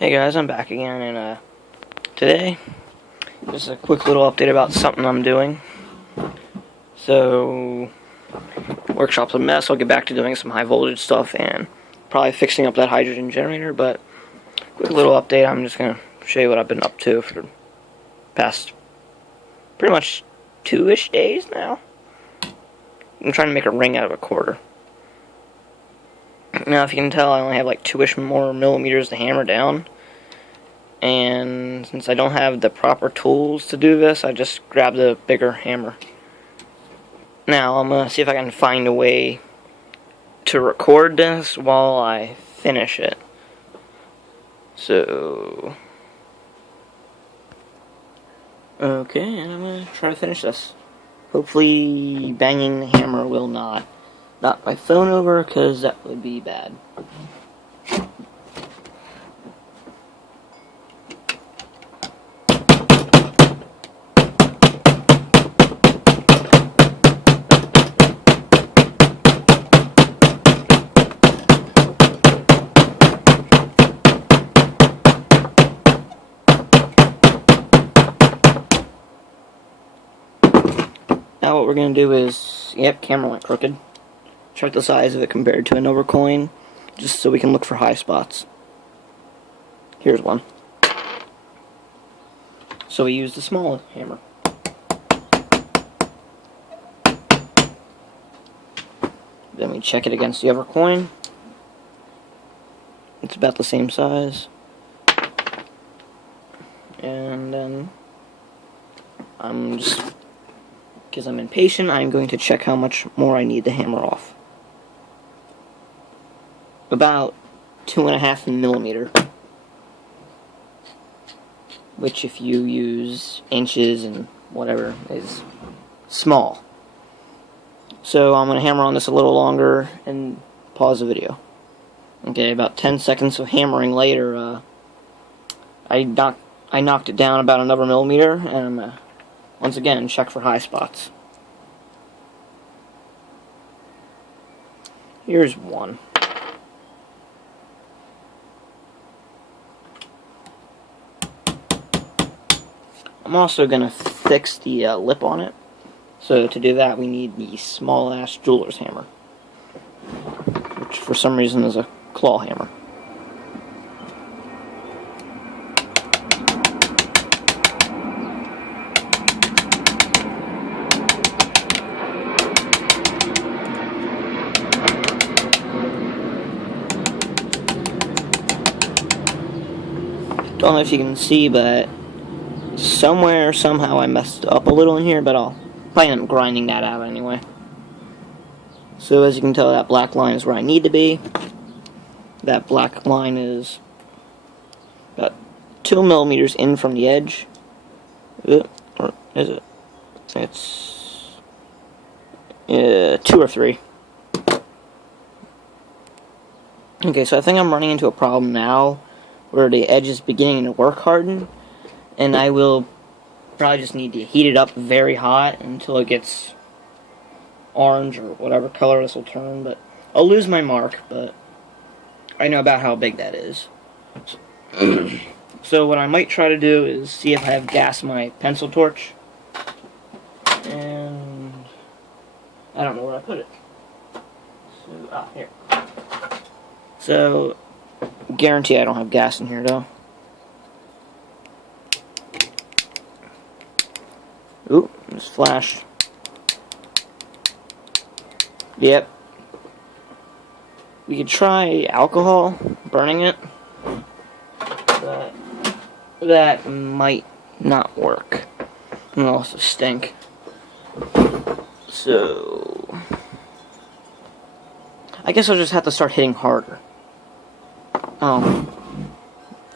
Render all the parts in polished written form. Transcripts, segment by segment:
Hey guys, I'm back again, and today, just a quick little update about something I'm doing. So, workshop's a mess. I'll get back to doing some high voltage stuff and probably fixing up that hydrogen generator, but quick little update. I'm just going to show you what I've been up to for the past pretty much 2-ish days now. I'm trying to make a ring out of a quarter. Now, if you can tell, I only have like 2-ish more millimeters to hammer down. And since I don't have the proper tools to do this, I just grabbed a bigger hammer. Now, I'm going to see if I can find a way to record this while I finish it. So, okay, and I'm going to try to finish this. Hopefully, banging the hammer will not knock my phone over, because that would be bad. Now what we're going to do is, yep, camera went crooked. Check the size of it compared to another coin, just so we can look for high spots. Here's one. So we used a small hammer. Then we check it against the other coin. It's about the same size. And then I'm just, because I'm impatient, I'm going to check how much more I need to hammer off. About 2.5 millimeter, which if you use inches and whatever is small. So I'm going to hammer on this a little longer and pause the video. Okay, about 10 seconds of hammering later, I knocked it down about another millimeter, and I'm going to once again check for high spots. Here's one. I'm also going to fix the lip on it. So to do that, we need the small-ass jeweler's hammer, which for some reason is a claw hammer. Don't know if you can see, but somewhere, somehow I messed up a little in here, but I'll probably end up grinding that out anyway. So as you can tell, that black line is where I need to be. That black line is about 2 millimeters in from the edge. Or is it? It's 2 or 3. Okay, so I think I'm running into a problem now where the edge is beginning to work harden, and I will probably just need to heat it up very hot until it gets orange or whatever color this will turn, but I'll lose my mark, but I know about how big that is. So what I might try to do is see if I have gas in my pencil torch, and I don't know where I put it. So, here. So, guarantee I don't have gas in here though. Ooh, just flashed. Yep. We could try alcohol, burning it, but that might not work. And it'll also stink. So, I guess I'll just have to start hitting harder. I'll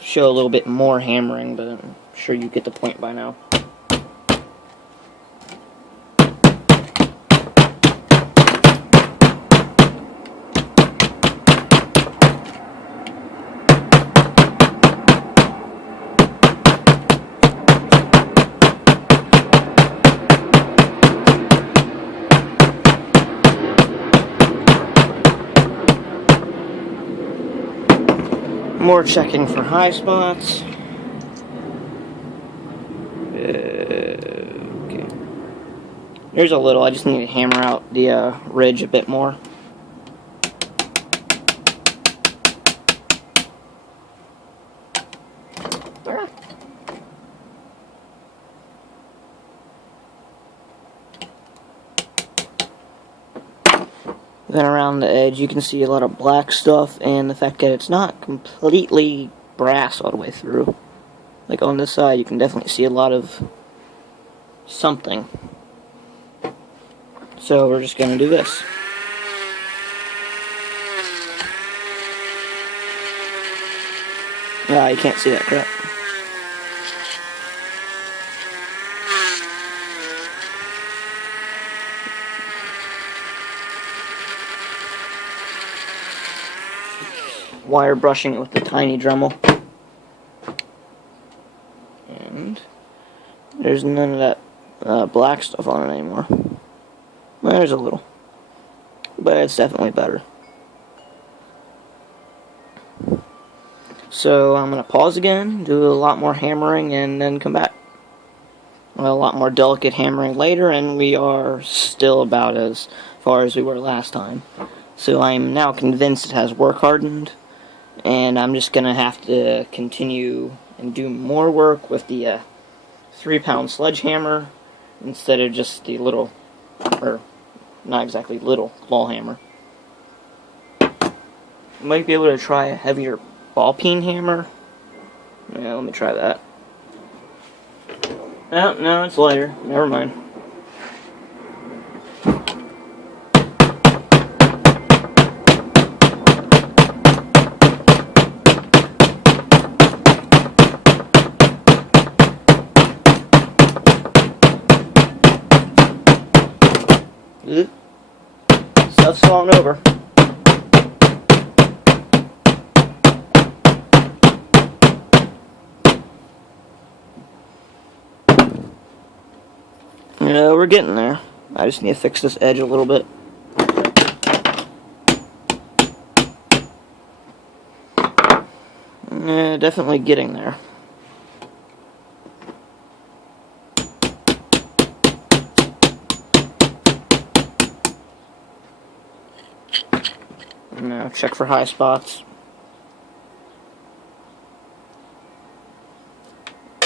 show a little bit more hammering, but I'm sure you get the point by now. More checking for high spots. Okay. There's a little. I just need to hammer out the ridge a bit more. Then around the edge you can see a lot of black stuff, and the fact that it's not completely brass all the way through. Like on this side you can definitely see a lot of something. So we're just going to do this. Ah, you can't see that crap. Wire brushing it with the tiny Dremel. And there's none of that black stuff on it anymore. Well, there's a little, but it's definitely better. So I'm going to pause again, do a lot more hammering, and then come back. Well, a lot more delicate hammering later, and we are still about as far as we were last time. So I'm now convinced it has work hardened, and I'm just going to have to continue and do more work with the 3-pound sledgehammer instead of just the little, or not exactly little, claw hammer. Might be able to try a heavier ball peen hammer. Yeah, let me try that. Oh, no, it's lighter. Never mind. Oop. Stuff's falling over. We're getting there. I just need to fix this edge a little bit. Definitely getting there. Now check for high spots.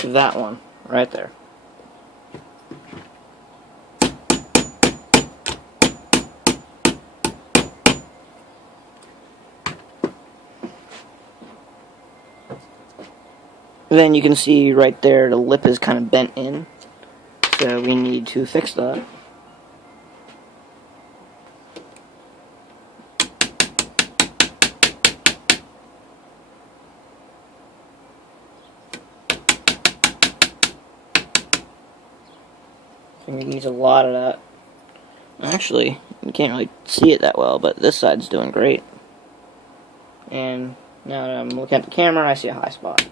That one, right there. Then you can see right there the lip is kind of bent in, so we need to fix that. I think it needs a lot of that. Actually, you can't really see it that well, but this side's doing great. And now that I'm looking at the camera, I see a high spot.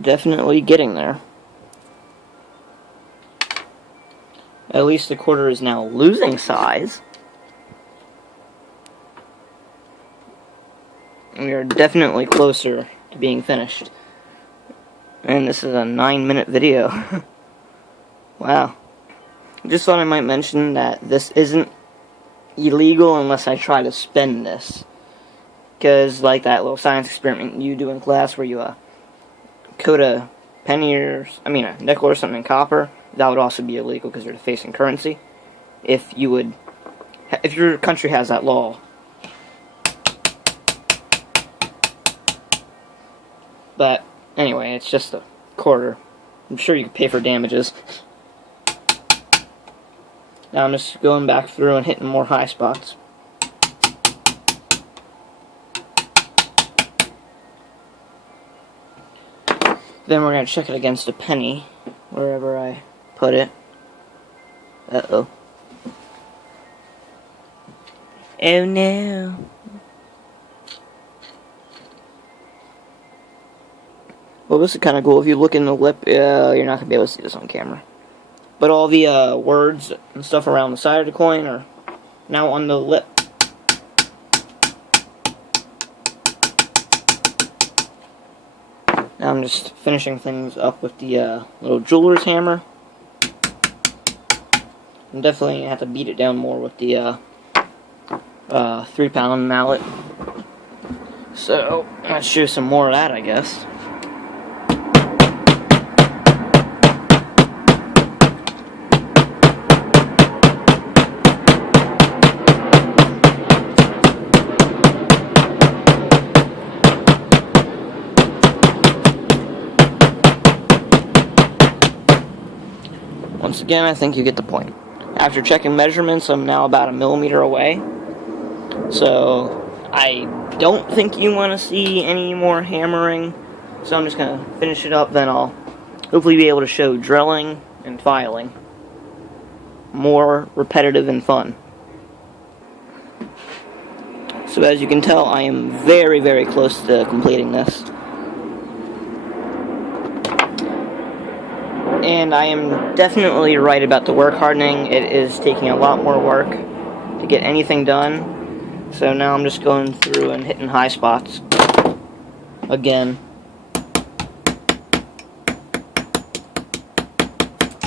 Definitely getting there. At least the quarter is now losing size. We are definitely closer to being finished. And this is a 9-minute video. Wow. Just thought I might mention that this isn't illegal unless I try to spin this. Because like that little science experiment you do in class where you coat a penny or, a nickel or something in copper, that would also be illegal because you're defacing currency. If your country has that law. But anyway, it's just a quarter. I'm sure you could pay for damages. Now I'm just going back through and hitting more high spots. Then we're going to check it against a penny, wherever I put it. Uh-oh. Oh no. Well, this is kind of cool. If you look in the lip, you're not going to be able to see this on camera. But all the words and stuff around the side of the coin are now on the lip. Now I'm just finishing things up with the little jeweler's hammer. I'm definitely going to have to beat it down more with the 3-pound mallet. So, let's show some more of that, I guess. Once again, I think you get the point. After checking measurements, I'm now about 1 millimeter away. So, I don't think you want to see any more hammering. So I'm just going to finish it up, then I'll hopefully be able to show drilling and filing. More repetitive and fun. So as you can tell, I am very, very close to completing this. And I am definitely right about the work hardening. It is taking a lot more work to get anything done. So now I'm just going through and hitting high spots again.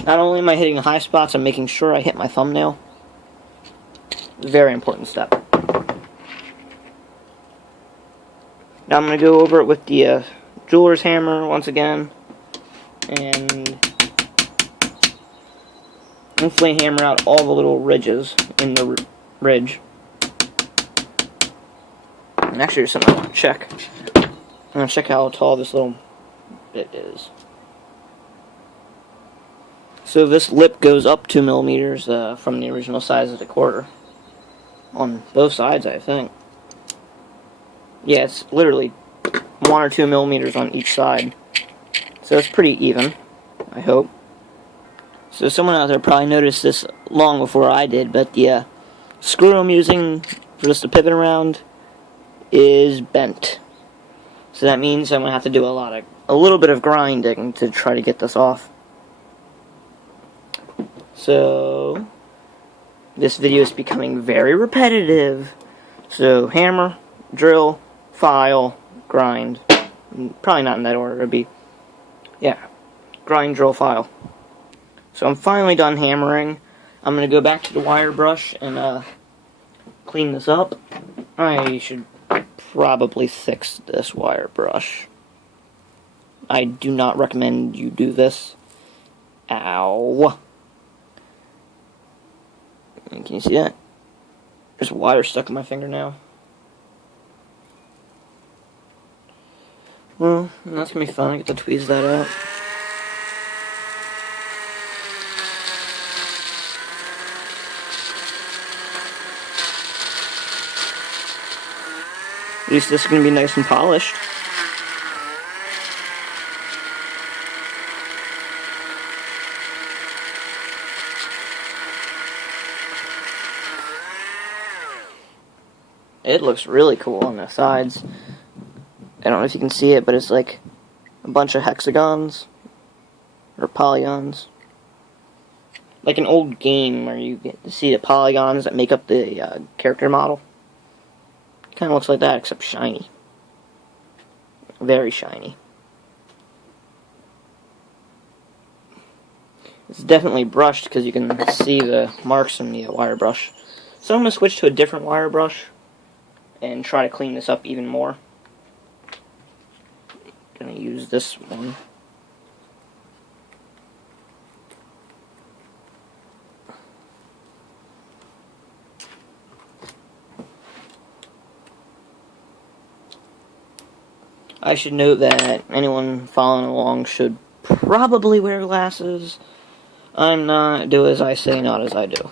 Not only am I hitting high spots, I'm making sure I hit my thumbnail. Very important step. Now I'm going to go over it with the jeweler's hammer once again. And hopefully hammer out all the little ridges in the ridge. And actually there's something I want to check. I'm going to check how tall this little bit is. So this lip goes up 2 millimeters from the original size of the quarter. On both sides, I think. Yeah, it's literally 1 or 2 millimeters on each side. So it's pretty even, I hope. So someone out there probably noticed this long before I did, but the screw I'm using for this to pivot around is bent. So that means I'm going to have to do a little bit of grinding to try to get this off. So this video is becoming very repetitive. So hammer, drill, file, grind. Probably not in that order. It'd be, yeah, grind, drill, file. So I'm finally done hammering. I'm going to go back to the wire brush and clean this up. I should probably fix this wire brush. I do not recommend you do this. Ow. Can you see that? There's wire stuck in my finger now. Well, that's going to be fun. I get to tweeze that out. At least this is going to be nice and polished. It looks really cool on the sides. I don't know if you can see it, but it's like a bunch of hexagons or polygons. Like an old game where you get to see the polygons that make up the character model. Kind of looks like that, except shiny. Very shiny. It's definitely brushed because you can see the marks in the wire brush. So I'm going to switch to a different wire brush and try to clean this up even more. I'm going to use this one. I should note that anyone following along should probably wear glasses. I'm not. Do as I say, not as I do.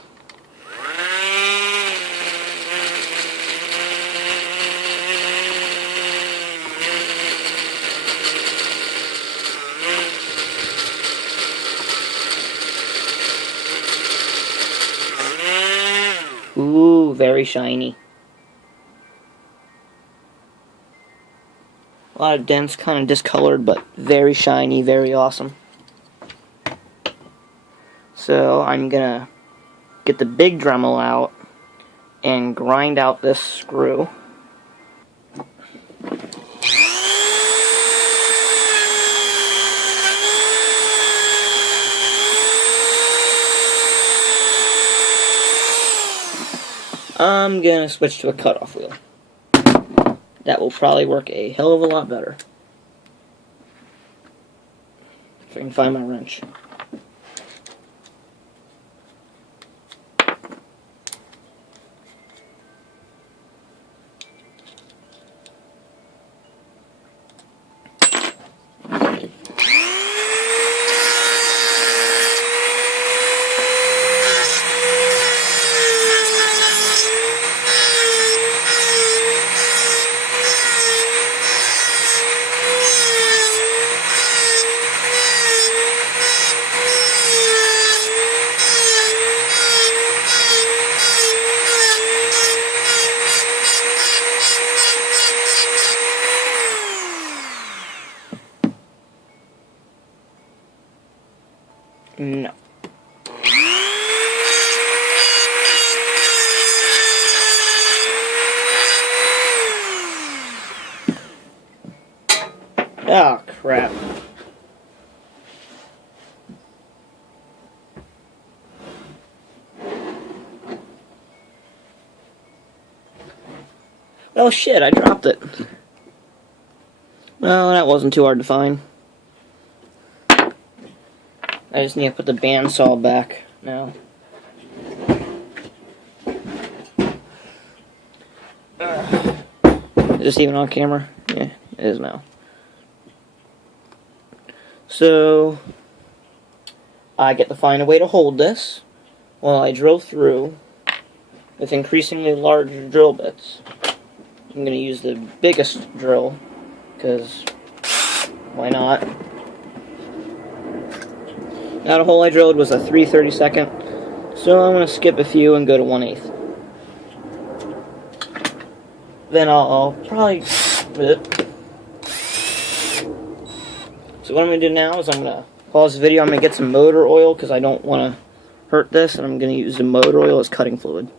Ooh, very shiny. A lot of dents, kind of discolored, but very shiny, very awesome. So I'm gonna get the big Dremel out and grind out this screw. I'm gonna switch to a cutoff wheel. That will probably work a hell of a lot better. If I can find my wrench. No. Oh, crap. Oh shit, I dropped it. Well, that wasn't too hard to find. I just need to put the bandsaw back now. Is this even on camera? Yeah, it is now. So, I get to find a way to hold this while I drill through with increasingly large drill bits. I'm going to use the biggest drill, because why not? Now the hole I drilled was a 3/32, so I'm going to skip a few and go to 1/8. Then I'll probably... So what I'm going to do now is I'm going to pause the video. I'm going to get some motor oil because I don't want to hurt this, and I'm going to use the motor oil as cutting fluid.